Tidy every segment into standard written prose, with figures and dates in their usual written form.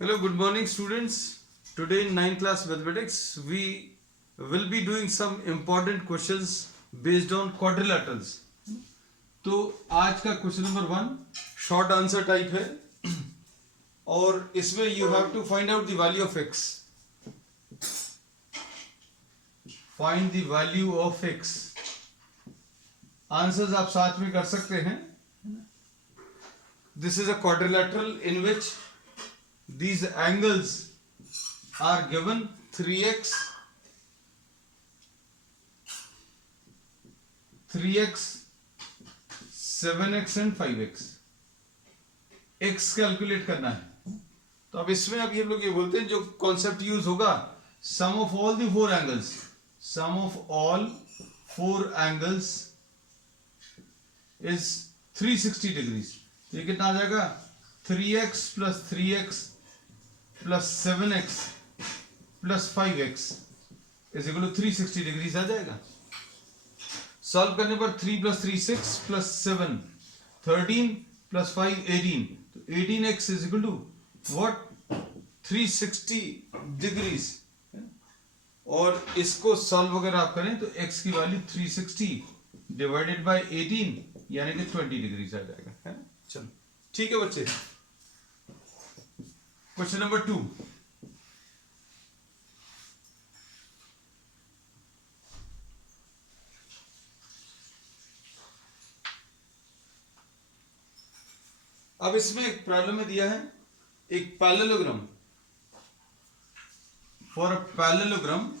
Hello, good morning, students. Today in 9th class mathematics, we will be doing some important questions based on quadrilaterals. तो आज का question number 1 short answer type है और इसमें you have to find out the value of x. Find the value of x. Answers आप साथ में कर सकते हैं. This is a quadrilateral in which these angles are given 3x, 7x and 5x. x calculate करना है. तो अब इसमें अभी हम लोग ये बोलते हैं जो कॉन्सेप्ट यूज होगा, sum of all the four angles. Sum of all four angles is 360 degrees. ये कितना आ जाएगा? 3x plus 3x plus 7x plus 5x is equal to 360 degrees आ जाएगा. सॉल्व करने पर 3 प्लस 3 6 प्लस 7 13 प्लस 5 18. तो 18x is equal to what? 360 degrees. और इसको सॉल्व अगर आप करें तो x की वैल्यू 360 डिवाइडेड बाय 18 यानी कि 20 डिग्रीज आ जाएगा. है ना? चलो ठीक है बच्चे. Question number 2. अब इसमें एक प्रॉब्लम में दिया है एक पैरेललोग्राम. फॉर अ पैरेललोग्राम,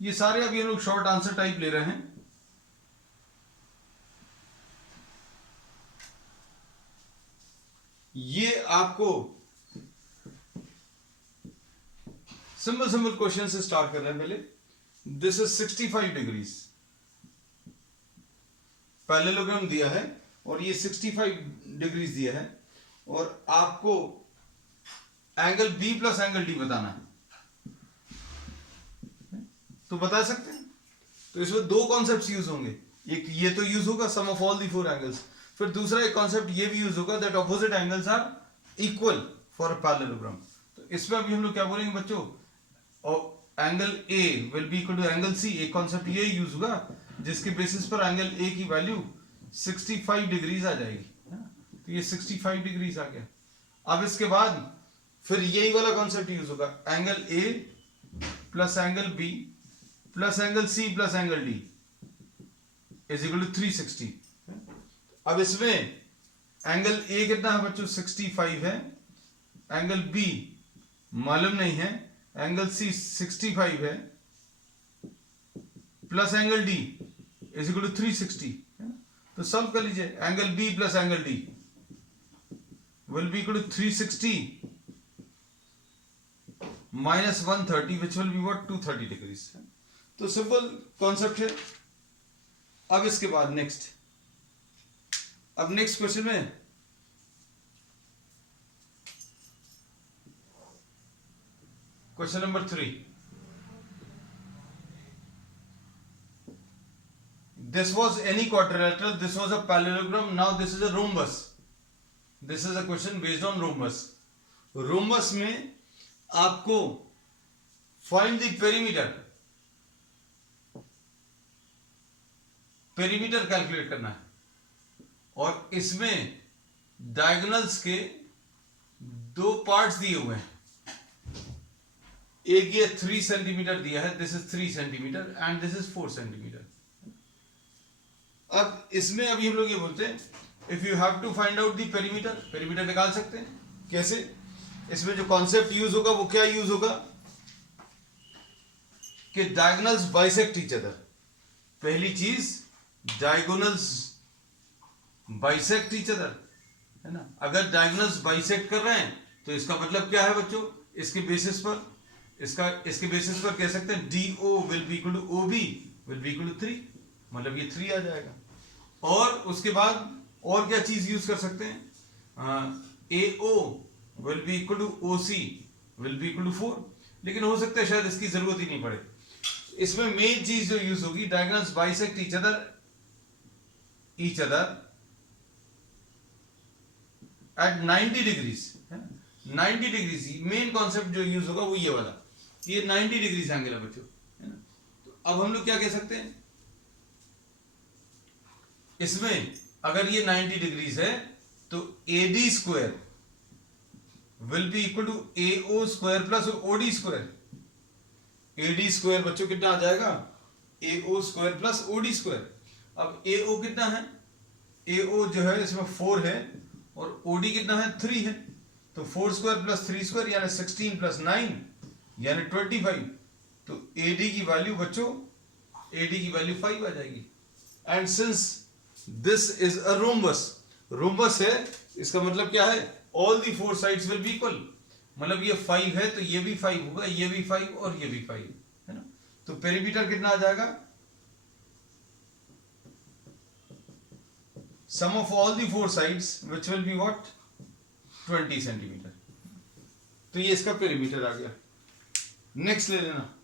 ये सारे अभी हम लोग शॉर्ट आंसर टाइप ले रहे हैं. ये आपको सिंपल क्वेश्चन से स्टार्ट कर रहे हैं. पहले दिस इज 65 डिग्रीज. पैरेललोग्राम दिया है और ये 65 डिग्रीज दिया है और आपको angle B plus angle D बताना है. तो बता सकते हैं. तो इसमें दो कॉन्सेप्ट्स यूज होंगे. एक ये तो यूज होगा sum of all the four angles. फिर दूसरा एक कॉन्सेप्ट ये भी यूज होगा that opposite angles are equal for a parallelogram. तो इसमें अभी हम लोग क्या बोलेंगे बच्चों? Angle A will be equal to angle C. एक कॉन्सेप्ट ये यूज होगा जिसके बेसिस पर एंगल ए की वैल्यू 65 डिग्रीज आ जाएगी. तो ये 65 डिग्रीज आ गया. अब इसके बाद फिर यही वाला कॉन्सेप्ट यूज होगा. Angle A plus angle B plus angle C plus angle D is equal to 360. अब इसमें एंगल ए कितना है बच्चों? 65 है. एंगल बी मालूम नहीं है. एंगल सी 65 है plus angle D is equal to 360. तो सॉल्व कर लीजिए. Angle B plus angle D will be equal to 360 minus 130 which will be what? 230 degrees. तो सिंपल कॉन्सेप्ट है. अब इसके बाद नेक्स्ट. अब नेक्स्ट क्वेश्चन में question number 3. This was any quadrilateral. This was a parallelogram. Now this is a rhombus. This is a question based on rhombus. Rhombus में आपको find the perimeter. Perimeter calculate करना है और इसमें diagonals के दो parts दिए हुए हैं. एक ये 3 सेंटीमीटर दिया है. This is 3 centimetre and this is 4 centimetre. अब इसमें अभी हम लोग ये बोलते हैं if you have to find out the perimeter. Perimeter निकाल सकते हैं. कैसे? इसमें जो कॉन्सेप्ट यूज होगा वो क्या यूज होगा कि डायगोनल्स बाइसेक्ट ईच अदर. पहली चीज डायगोनल्स बाइसेक्ट ईच अदर, है ना. अगर डायगोनल्स बाइसेक्ट कर रहे हैं तो इसका मतलब क्या है बच्चों? इसके बेसिस पर कह सकते हैं DO will be equal to OB will be equal to 3. मतलब ये 3 आ जाएगा. और उसके बाद और क्या चीज यूज कर सकते हैं? AO will be equal to OC will be equal to 4. लेकिन हो सकता है शायद इसकी जरूरत ही नहीं पड़े. इसमें मेन चीज जो यूज होगी diagonals bisect each other at 90 degrees, 90 degrees main concept जो यूज होगा वो ये वाला, ये 90 डिग्रीज एंगल है बच्चों, है ना। तो अब हम लोग क्या कह सकते हैं इसमें, अगर ये 90 डिग्रीज है तो AD square will be equal to AO square plus OD square. AD square बच्चों कितना आ जाएगा, AO square plus OD square. अब AO कितना है, AO जो है इसमें 4 है और OD कितना है 3 है, तो 4 स्क्वायर प्लस 3 स्क्वायर यानी 16 प्लस 9 यानी 25। तो AD की वैल्यू बच्चों, AD की वैल्यू 5 आ जाएगी। And since this is a rhombus, rhombus है इसका मतलब क्या है, all the 4 sides will be equal, मतलब ये 5 है तो ये भी 5 होगा, ये भी 5 और ये भी 5, है ना। तो पेरीमीटर कितना आ जाएगा, sum of all the 4 sides which will be what 20 centimetre. तो ये इसका पेरीमीटर आ गया। नेक्स्ट ले लेना,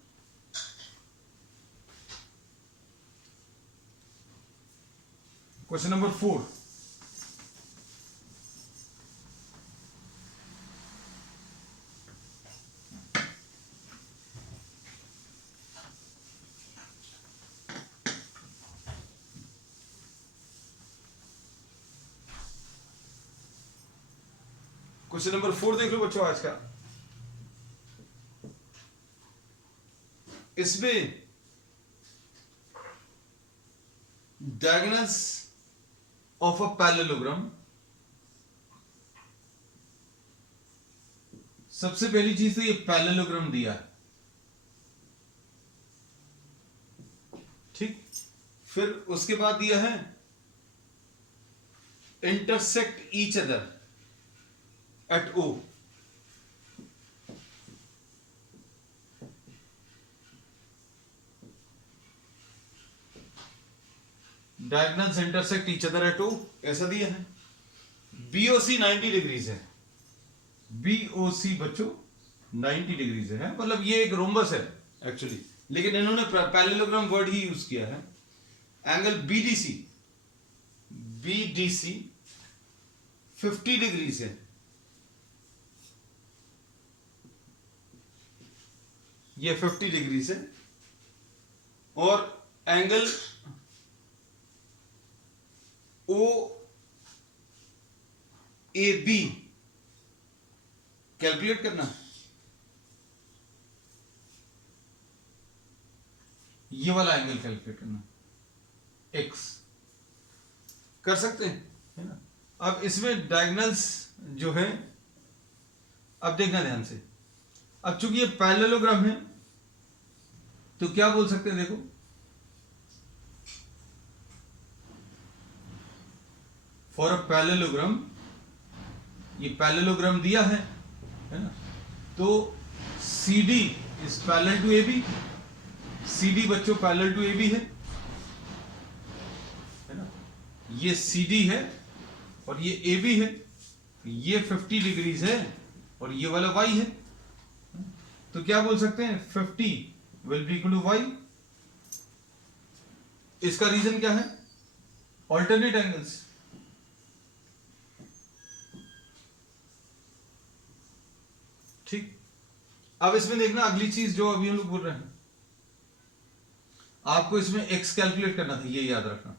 क्वेश्चन नंबर 4। क्वेश्चन नंबर 4 देख लो बच्चों आज का। इसमें डायगोनल्स ऑफ अ पैरेललोग्राम, सबसे पहली चीज तो ये पैरेललोग्राम दिया है, ठीक। फिर उसके बाद दिया है intersect each other at O। Diagonals intersect each other at O ऐसा दिया है। BOC 90 डिग्रीज है, BOC बच्चों 90 डिग्रीज है, मतलब ये एक रोम्बस है एक्चुअली, लेकिन इन्होंने पैरेललोग्राम वर्ड ही यूज किया है। एंगल BDC 50 डिग्रीज है, ये 50 डिग्रीज है। और एंगल OAB कैलकुलेट करना, ये वाला एंगल कैलकुलेट करना, X कर सकते हैं, है ना। अब इसमें डायगोनल्स जो है, अब देखना ध्यान से, अब चूंकि ये पैरेललोग्राम है तो क्या बोल सकते हैं, देखो फॉर अ पैरेललोग्राम, ये पैरेललोग्राम दिया है ना, तो CD is parallel to AB, CD बच्चों पैरेलल टू AB है ना, ये CD है और ये AB है, ये 50 डिग्रीज है और ये वाला Y है, तो क्या बोल सकते हैं 50 will be equal to Y। इसका रीजन क्या है, ऑल्टरनेट एंगल्स, ठीक। अब इसमें देखना अगली चीज जो अभी हम लोग बोल रहे हैं, आपको इसमें X कैलकुलेट करना था, ये याद रखना।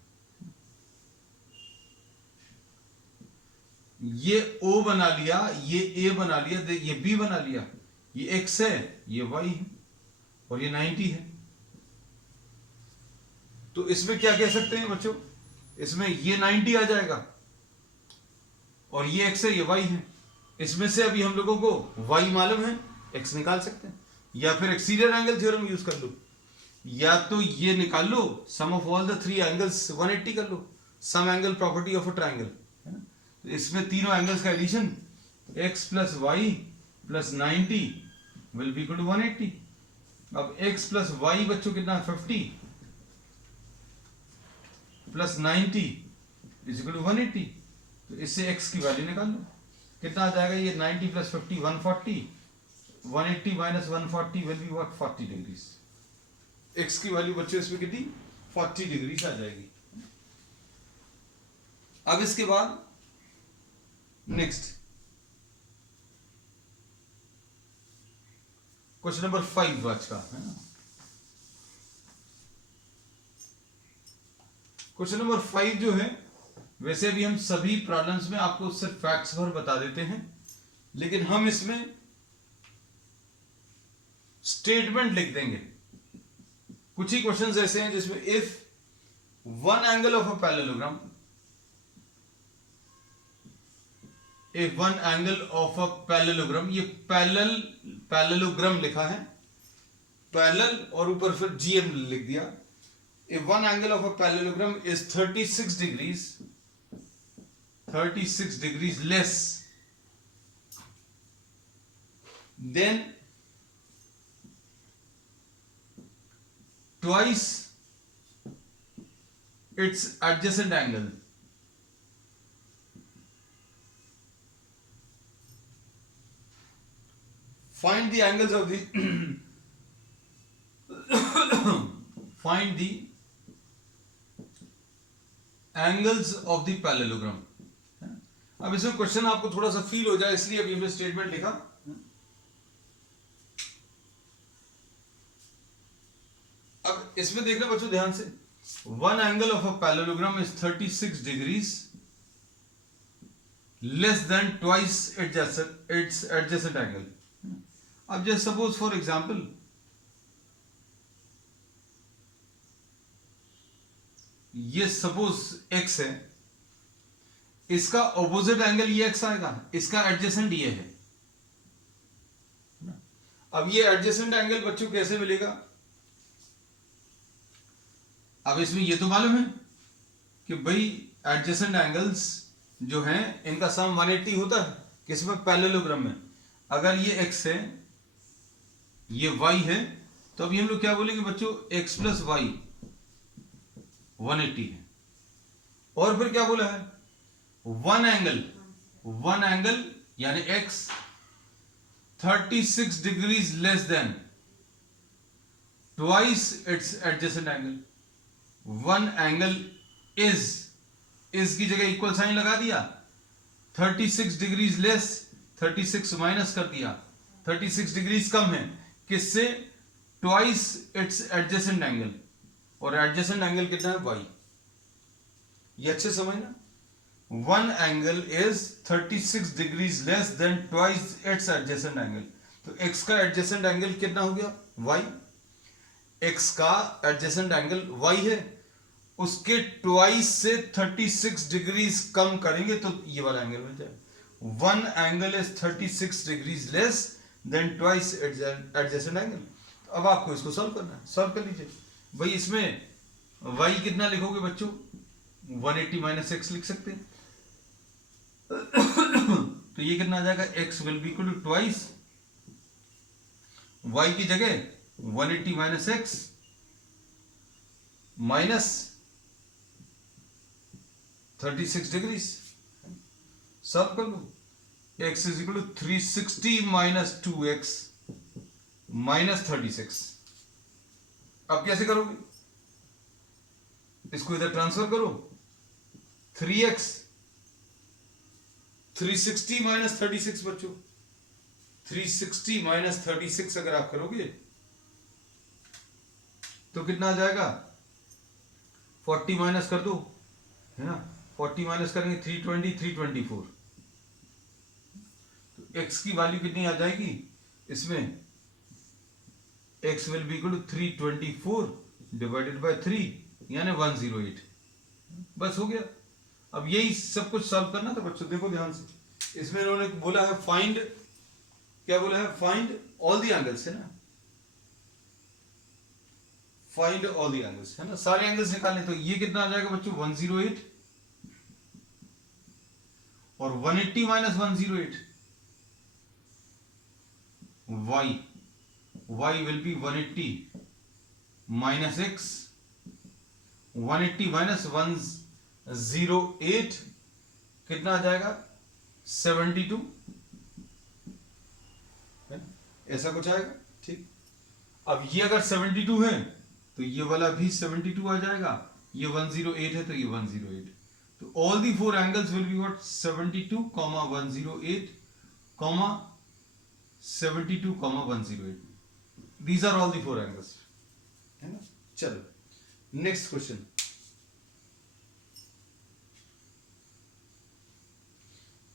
ये O बना लिया, ये A बना लिया, ये B बना लिया, ये X है, ये Y है और ये 90 है। तो इसमें क्या कह सकते हैं बच्चों, इसमें ये 90 आ जाएगा और ये X है, ये Y है। इसमें से अभी हम लोगों को Y मालूम है, X निकाल सकते हैं, या फिर एक्सटीरियर एंगल थ्योरम यूज कर लो, या तो ये निकाल लो sum of all the 3 angles 180 कर लो, sum angle property of a triangle, है ना। तो इसमें तीनों एंगल्स का addition X plus Y plus 90 will be equal to 180। अब X प्लस Y बच्चों कितना है 50 प्लस 90 इज इक्वल टू 180। तो इससे X की वैल्यू निकाल लो, कितना आ जाएगा, ये 90 plus 50 140, 180 minus 140 will be what 40 degrees. X की वैल्यू बच्चों इसमें कितनी 40 डिग्रीज आ जाएगी। अब इसके बाद नेक्स्ट क्वेश्चन नंबर 5 आज का है ना। क्वेश्चन नंबर 5 जो है, वैसे भी हम सभी प्रॉब्लम्स में आपको सिर्फ फैक्ट्स भर बता देते हैं, लेकिन हम इसमें स्टेटमेंट लिख देंगे। कुछ ही क्वेश्चंस ऐसे हैं जिसमें if one angle of a parallelogram, if one angle of a parallelogram, ये पैरेललोग्राम लिखा है, पैरेलल और ऊपर फिर जीएम लिख दिया। If one angle of a parallelogram is 36 degrees less than twice its adjacent angle, find the angles of the find the angles of the parallelogram. अब इसमें क्वेश्चन आपको थोड़ा सा फील हो जाए इसलिए अभी हमने स्टेटमेंट लिखा। अब इसमें देखना बच्चों ध्यान से, one angle of a parallelogram is 36 degrees less than twice its adjacent angle. अब जैसे सपोज फॉर एग्जांपल ये सपोज x है, इसका ऑपोजिट एंगल ये x आएगा, इसका एडजेसेंट ये है। अब ये एडजेसेंट एंगल बच्चों कैसे मिलेगा? अब इसमें ये तो मालूम है कि भाई एडजेसेंट एंगल्स जो हैं इनका सम 180 होता है, किसमें? पैरेललोग्राम में। अगर ये x है, ये y है, तो अभी हम लोग क्या बोलेंगे बच्चों? x प्लस वाई 180 है। और फिर क्या बोला है? वन एंगल यानी x 36 degrees less than twice its adjacent angle. One angle is की जगह इक्वल साइन लगा दिया, 36 डिग्रीज लेस 36 माइनस कर दिया, 36 डिग्रीज कम है किससे? Twice its adjacent angle. और एडजेसेंट एंगल कितना है? y। ये अच्छे समझना, one angle is 36 degrees less than twice its adjacent angle. तो x का एडजेसेंट एंगल कितना हो गया? y। x का एडजेसेंट एंगल y है, उसके ट्वाइस से 36 डिग्रीज कम करेंगे तो ये वाला एंगल बन जाएगा। One angle is 36 degrees less than twice adjacent angle. अब आपको इसको सॉल्व करना है, सॉल्व कर लीजिए भाई। इसमें y कितना लिखोगे बच्चों? 180 माइनस एक्स लिख सकते हैं। तो ये कितना आ जाएगा? x will be equal to twice, y की जगह 180 minus x minus 36 degrees. Solve कर लो, x is equal to 360 minus 2x minus 36। अब कैसे करोगे? इसको इधर ट्रांसफर करो, 3x 360 माइनस 36 बच्चों, 360 माइनस 36 अगर आप करोगे तो कितना आ जाएगा? 40 माइनस कर दो, है ना? 40 माइनस करेंगे 320, 324। तो x की वैल्यू कितनी आ जाएगी इसमें? x will be equal to 324 divided by 3 यानी 108। बस हो गया। अब यही सब कुछ सॉल्व करना था बच्चों। देखो ध्यान से, इसमें इन्होंने बोला है फाइंड, क्या बोला है? फाइंड ऑल द एंगल्स, है ना? फाइंड ऑल द एंगल्स, है ना? सारे एंगल्स निकालने। तो ये कितना आ जाएगा बच्चों? 108 और 180 minus 108 y will be 180 minus x, 180 minus 108 कितना आ जाएगा? 72, ऐसा कुछ आएगा। ठीक, अब ये अगर 72 है तो ये वाला भी 72 आ जाएगा, ये 108 है तो ये 108। तो all the four angles will be what 72, 108, 72, 108. These are all the four angles. है ना? चलो next question.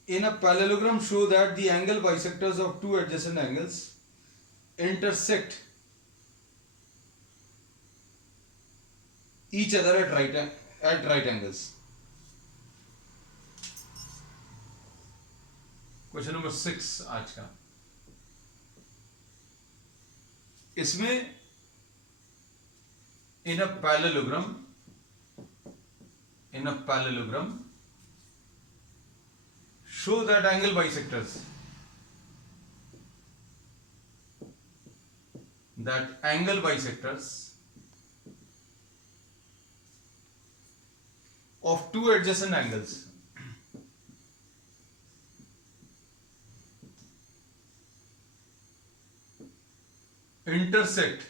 In a parallelogram, show that the angle bisectors of two adjacent angles intersect each other at right angles. Question number 6 आज का. इसमें in a parallelogram show that angle bisectors of two adjacent angles intersect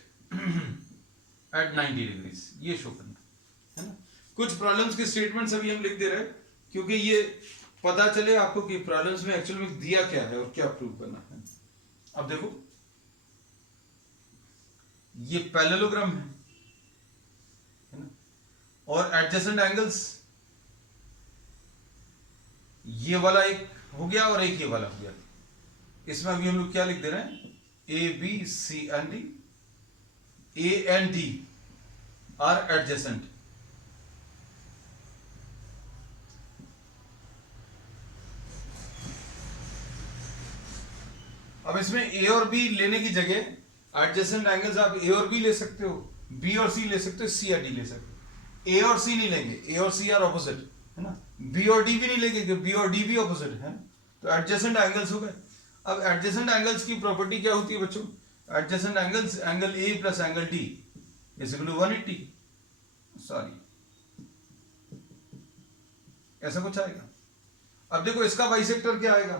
at 90 degrees. ये show करना है ना. कुछ problems के statements अभी हम लिख दे रहे हैं क्योंकि ये पता चले आपको कि प्रॉब्लम्स में एक्चुअल में दिया क्या है और क्या प्रूव करना है. अब देखो ये पैरेललोग्राम है ना, और एडजेसेंट एंगल्स ये वाला एक हो गया और एक ये वाला हो गया. इसमें अभी हम लोग क्या लिख दे रहे हैं, A B C and D. A and D are adjacent. अब इसमें A और B लेने की जगह एडजेसेंट एंगल्स आप A और B ले सकते हो, B और C ले सकते हो, C या D ले सकते हो. A और C नहीं लेंगे, A और C आर ऑपोजिट है ना. B और D भी नहीं लेंगे क्योंकि B और D भी ऑपोजिट है. तो एडजेसेंट एंगल्स हो गए. अब एडजेसेंट एंगल्स की प्रॉपर्टी क्या होती है बच्चों, adjacent angles, angle A plus angle D is equal to 180. Sorry ऐसा कुछ आएगा. अब देखो इसका बाइसेक्टर क्या आएगा.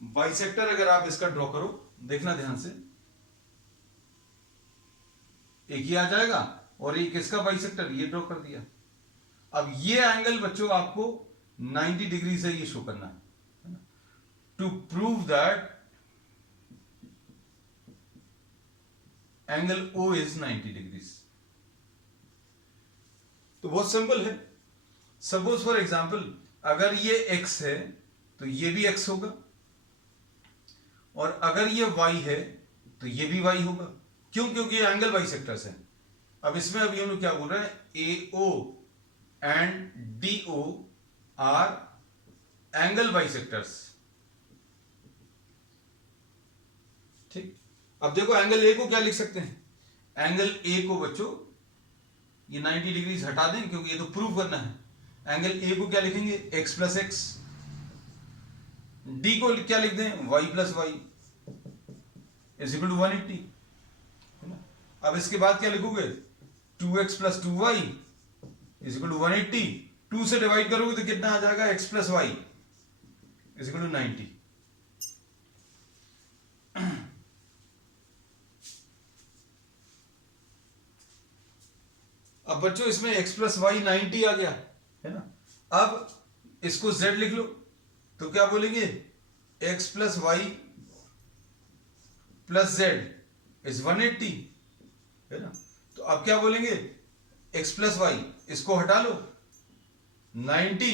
बाइसेक्टर अगर आप इसका ड्रॉ करो, देखना ध्यान से, एक ही आ जाएगा और एक इसका बाइसेक्टर ये ड्रॉ कर दिया. अब ये एंगल बच्चों आपको 90 डिग्री से ये शो करना है. To prove that angle O is 90 degrees. तो बहुत सिंपल है. सपोज फॉर एग्जांपल अगर ये x है तो ये भी x होगा, और अगर ये y है तो ये भी y होगा. क्यों? क्योंकि ये एंगल बाइसेक्टर्स हैं. अब इसमें अभी हम लोग क्या बोल रहे हैं, AO and DO R angle bisectors. ठीक. अब देखो एंगल ए को क्या लिख सकते हैं, एंगल ए को बच्चों ये 90 डिग्री हटा दें क्योंकि ये तो प्रूव करना है. एंगल ए को क्या लिखेंगे, x प्लस एक्स. डी को क्या लिख दें, y plus y is equal to 180 है ना. अब इसके बाद क्या लिखोगे, 2x plus 2y is equal to 180. 2 से डिवाइड करोगे तो कितना आ जाएगा, x plus y is equal to 90. अब बच्चों इसमें x प्लस वाई 90 आ गया है ना. अब इसको z लिख लो तो क्या बोलेंगे, x plus y plus z is 180 है ना. तो अब क्या बोलेंगे, x प्लस वाई इसको हटा लो, 90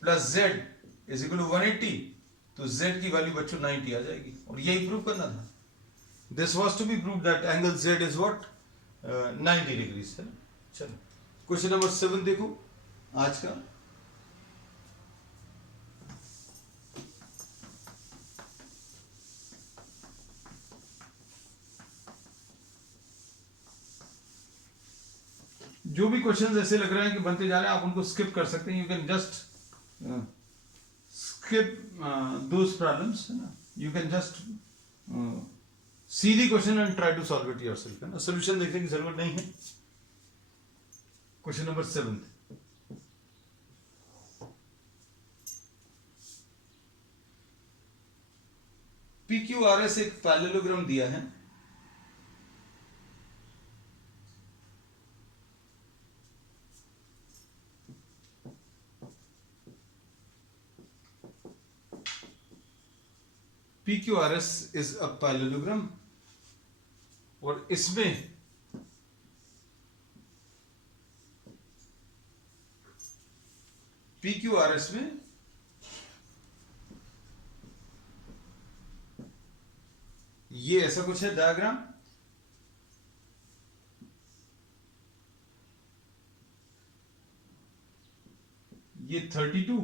plus z is equal to 180. तो z की वैल्यू बच्चों 90 आ जाएगी और यही प्रूव करना था. This was to be prove that angle z is what 90 degrees है. चलो क्वेश्चन नंबर 7 देखो आज का. जो भी क्वेश्चंस ऐसे लग रहे हैं कि बनते जा रहे हैं आप उनको स्किप कर सकते हैं. You can just skip those problems है ना. You can just see the question and try to solve it yourself है ना. सोल्यूशन देखने की जरूरत नहीं है. Question number 7. PQRS एक पैरेललोग्राम दिया है. PQRS इज अ पैरेललोग्राम और इसमें PQRS में ये ऐसा कुछ है डायग्राम। ये 32,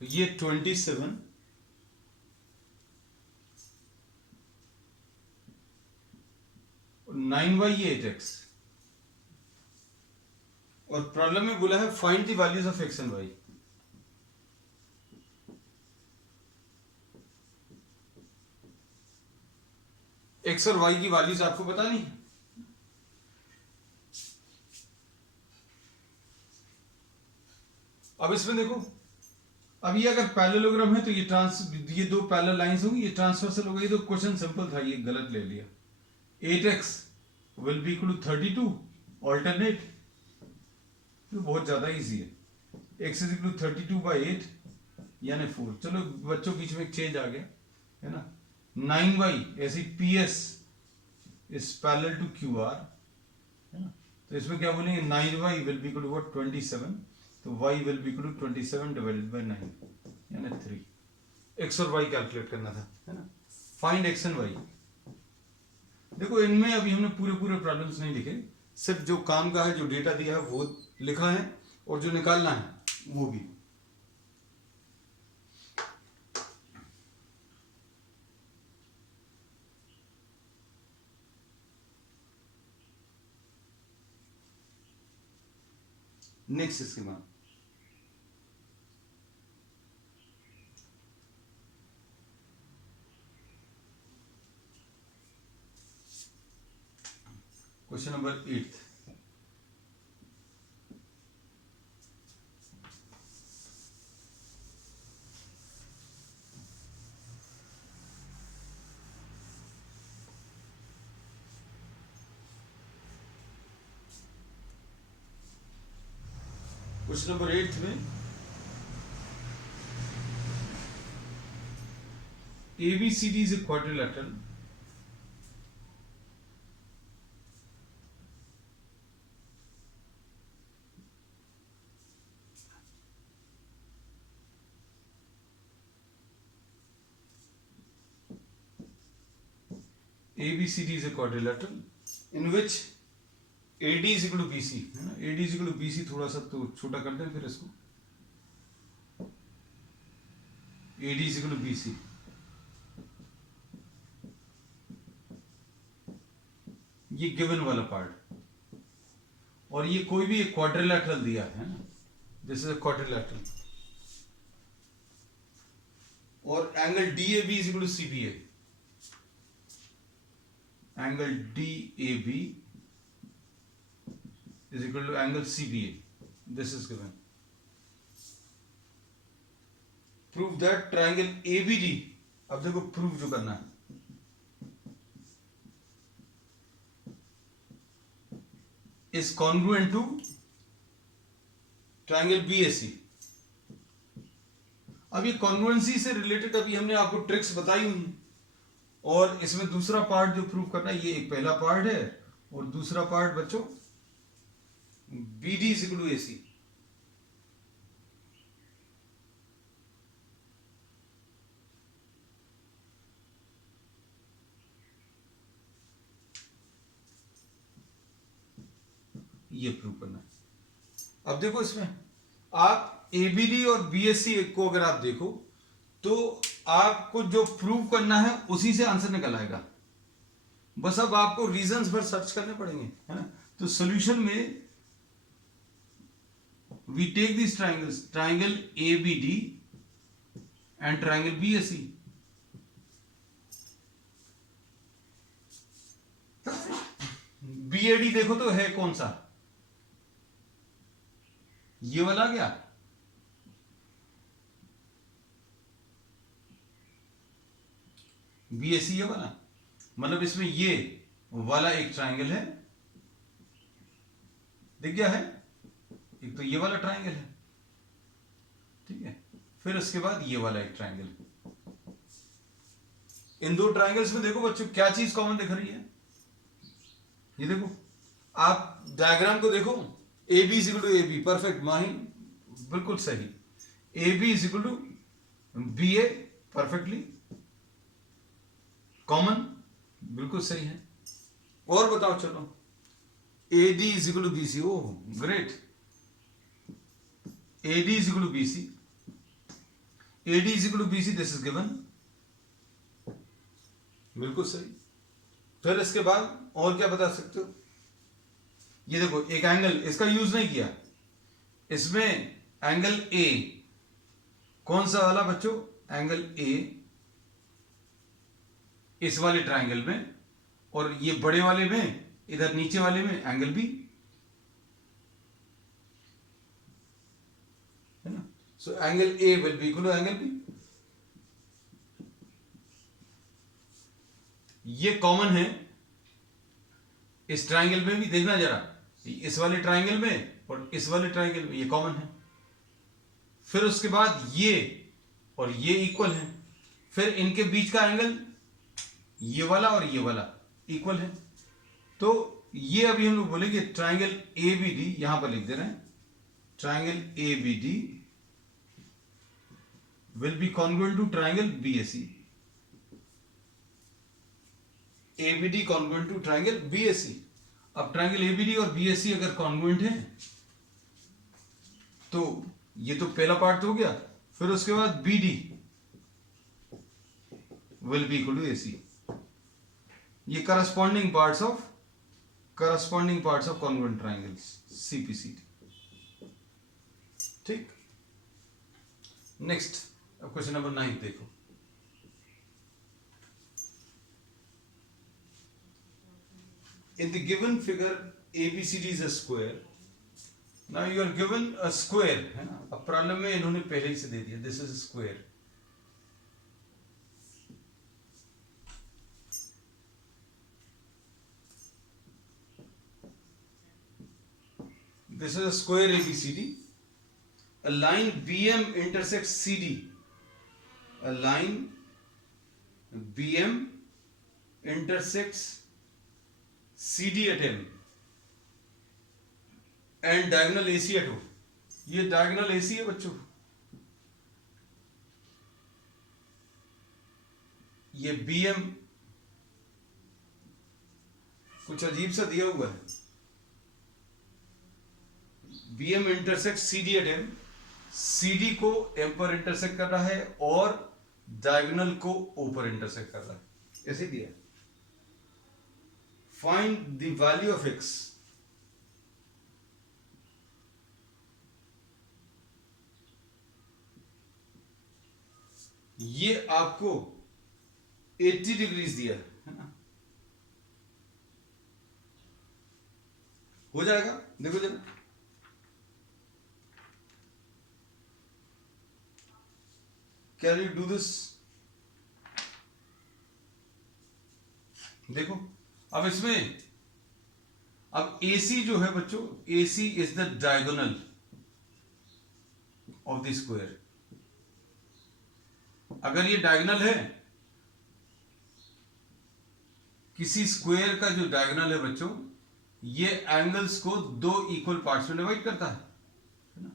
ये 27, और 9y ये 8x, और प्रॉब्लम में बोला है find the values of x and y। x और y की वैल्यूज आपको पता नहीं। अब इसमें देखो, अब ये अगर पैरेललोग्राम है तो ये दो पैरेलल लाइंस होंगी, ये ट्रांसवर्सल हो गई। तो क्वेश्चन सिंपल था, ये गलत ले लिया। 8x will be equal to 32 alternate, तो बहुत ज्यादा इजी है। x इज इक्वल टू 32/8 यानी 4। चलो बच्चों बीच में एक चेंज आ गया है ना। 9y ऐसी PS is parallel to QR है ना। तो इसमें क्या बोलेंगे, 9y will be equal to what 27, तो y will be equal to 27 divided by 9 यानी 3। x और y कैलकुलेट करना था है ना। Find x and y। देखो इनमें अभी हमने पूरे प्रॉब्लम्स नहीं लिखे, सिर्फ जो काम का है, जो डेटा दिया है वो लिखा है, और जो निकालना है वो भी। नेक्स्ट इसके बाद क्वेश्चन नंबर 8। क्वेश्चन नंबर 8 में ABCD is a quadrilateral ABCD is a quadrilateral in which AD is equal to BC है ना। AD is equal to BC, थोड़ा सा तो छोटा करते हैं फिर इसको। AD is equal to BC, ये गिवन वाला पार्ट, और ये कोई भी एक क्वाड्रिलैटरल दिया है ना, दिस इज अ क्वाड्रिलैटरल, और angle DAB is equal to CBA, angle DAB is equal to angle CBA. This is given. Prove that triangle ABD, अब देखो प्रूव जो करना है, is congruent to triangle BAC। अब ये कॉन्ग्रुएंसी से related अभी हमने आपको ट्रिक्स बताई हुई हैं, और इसमें दूसरा पार्ट जो प्रूव करना है, ये एक पहला पार्ट है, और दूसरा पार्ट बच्चों BD is equal to AC। ये प्रूव करना है। अब देखो इसमें आप ABD और BSC को अगर आप देखो तो आपको जो प्रूव करना है उसी से आंसर निकल आएगा, बस अब आपको रीजंस पर सर्च करने पड़ेंगे है ना। तो सॉल्यूशन में we take these triangles, triangle ABD and triangle BAC। BAD देखो तो है कौन सा, ये वाला आ गया, BAC ये वाला, मतलब इसमें ये वाला एक ट्राइंगल है, दिख गया है, एक तो ये वाला ट्राइंगल है, ठीक है, फिर उसके बाद ये वाला एक ट्राइंगल, इन दो ट्राइंगल्स में देखो बच्चों क्या चीज कॉमन दिख रही है, ये देखो, आप डायग्राम को देखो, A B is equal to A B, perfect Mahi, बिल्कुल सही, A B is equal to B A, perfectly common, बिल्कुल सही है। और बताओ चलो, A D is equal to B C, oh great, A D is equal to B C, A D is equal to B C, this is given, बिल्कुल सही। फिर इसके बाद और क्या बता सकते हो, ये देखो एक एंगल, इसका यूज नहीं किया, इसमें एंगल ए, कौन सा वाला बच्चों, एंगल ए इस वाले ट्राइंगल में, और ये बड़े वाले में, इधर नीचे वाले में एंगल बी, है ना। So angle A will be equal to angle B, ये कॉमन है इस ट्राइंगल में भी, देखना जरा, इस वाले ट्राइंगल में और इस वाले ट्राइंगल में ये कॉमन है। फिर उसके बाद ये और ये इक्वल है, फिर इनके बीच का एंगल ये वाला और ये वाला इक्वल है। तो ये अभी हम लोग बोलेंगे ट्राइंगल ए बी डी, यहां पर लिख दे रहे हैं, triangle A B D will be congruent to triangle B A C, ABD congruent to triangle BAC. अब ट्राइंगल एबीडी और बीएसी अगर कॉन्ग्रुएंट है तो ये तो पहला पार्ट हो गया, फिर उसके बाद BD will be equal to AC, ये corresponding parts of congruent triangles CPCT. ठीक, नेक्स्ट अब क्वेश्चन नंबर 9 देखो, in the given figure ABCD is a square, now you are given a square, है ना। अब प्रॉब्लम में इन्होंने पहले ही से दे दिया, this is a square, this is a square ABCD, a line BM intersects CD, a line BM intersects CD at M and diagonal AC at O, ये diagonal AC है बच्चों, ये BM कुछ अजीब सा दिया हुआ है, BM intersect CD at M, CD को M पर इंटरसेक्ट कर रहा है और डायगोनल को O पर इंटरसेक्ट कर रहा है, ऐसे दिया। Find the value of x, ये आपको 80 डिग्रीज दिया है ना, हो जाएगा, देखो जरा, कैन यू डू दिस, देखो। अब इसमें अब AC जो है बच्चों, AC is the diagonal of the square, अगर ये डायगोनल है, किसी स्क्वायर का जो डायगोनल है बच्चों, ये एंगल्स को दो इक्वल पार्ट्स में डिवाइड करता है ना।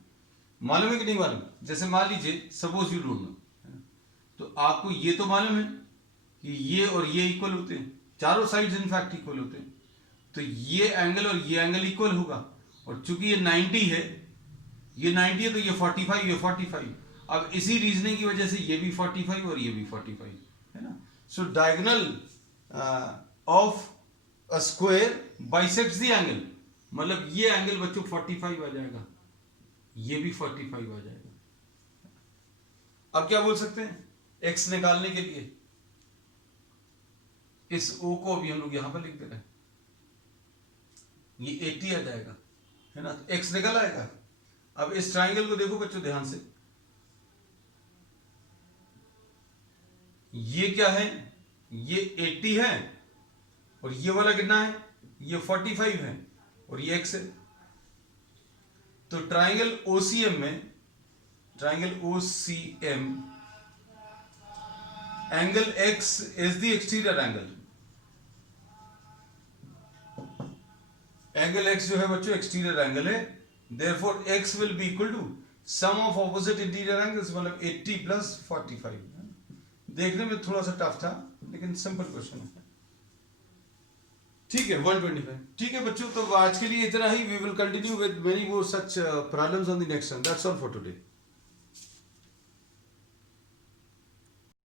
मालूम है कि नहीं मालूम, जैसे मान लीजिए सपोज यू डोंट नो, तो आपको ये तो मालूम है कि ये और ये इक्वल होते हैं, चारों साइड्स इनफैक्ट इक्वल होते हैं, तो ये एंगल और ये एंगल इक्वल होगा, और चूंकि ये 90 है, ये 90 है तो ये 45, ये 45, अब इसी रीजनिंग की वजह से ये भी 45 और ये भी 45 है ना। So diagonal of a square bisects the angle, मतलब ये एंगल बच्चों 45 आ जाएगा, ये भी 45 आ जाएगा। अब क्या बोल सकते हैं, एक्स निकालने के लिए इस O को अभी हम लोग यहां पर लिख दे रहे हैं, ये 80 आ जाएगा, है ना, तो x निकल आएगा। अब इस ट्राइंगल को देखो बच्चों ध्यान से, ये क्या है, ये 80 है और ये वाला कितना है, ये 45 है और ये x है। तो ट्राइंगल OCM में, triangle OCM angle x is the exterior angle, angle x जो है बच्चों एक्सटीरियर एंगल है, therefore x will be equal to sum of opposite interior angles, मतलब 80 प्लस 45। देखने में थोड़ा सा टफ था लेकिन सिंपल क्वेश्चन है, ठीक है। 125। ठीक है बच्चों, तो आज के लिए इतना ही। We will continue with many more such problems on the next one. That's all for today.